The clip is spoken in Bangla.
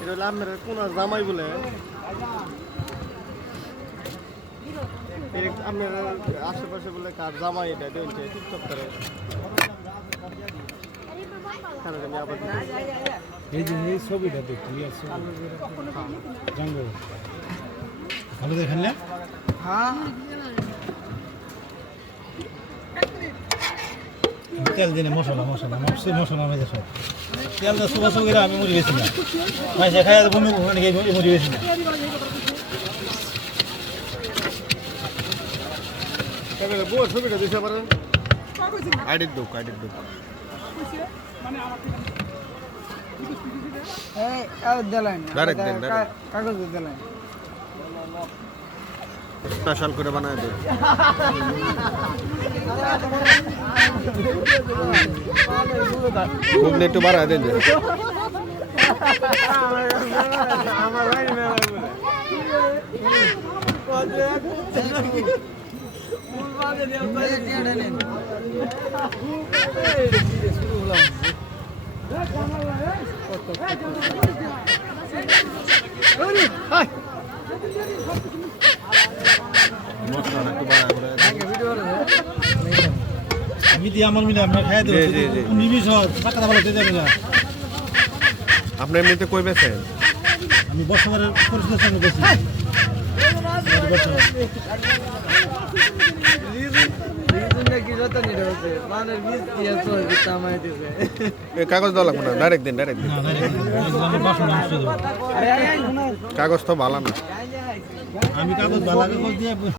এটা হলো আপনার কোন জামাই বলে আপনার আশেপাশে বলে কার জামাই এটা দেখছে টিকটক করে এই যে এই ছবিটা দেখতে জানবো ভালো দেখেন না হ্যাঁ তেল দিনে মশলা মশলা মশলা মশলা মেজে সব তেল দা সুবা সুগিরা আমি মুড়ি বেশি না মাঝে খায় বমি ওখানে গিয়ে মুড়ি বেশি না তবে বউ ছবিটা দিতে পারেন আইডির দুঃখ এই দিলেন Direct দেন, direct। কাগজ দিলেন স্পেশাল করে বানায় দেন ঘুগনি একটু বাড়ায় দেন আমার ভাই আমি দিয়ে আমার মিলে আপনার খাই দেবো জি, জি। নিবিস টাকা ভালো দিয়ে যাবে না আপনি এমনিতে কই বেছেন আমি বর্ষবারের পরিস্থিতির সঙ্গে বেশি কাগজ দেওয়া লাগবে না ডাইরেক্ট দিন না আমি বাসন আসতে দেবো কাগজ তো ভালো না আমি কাগজ ভালো কাগজ দিয়ে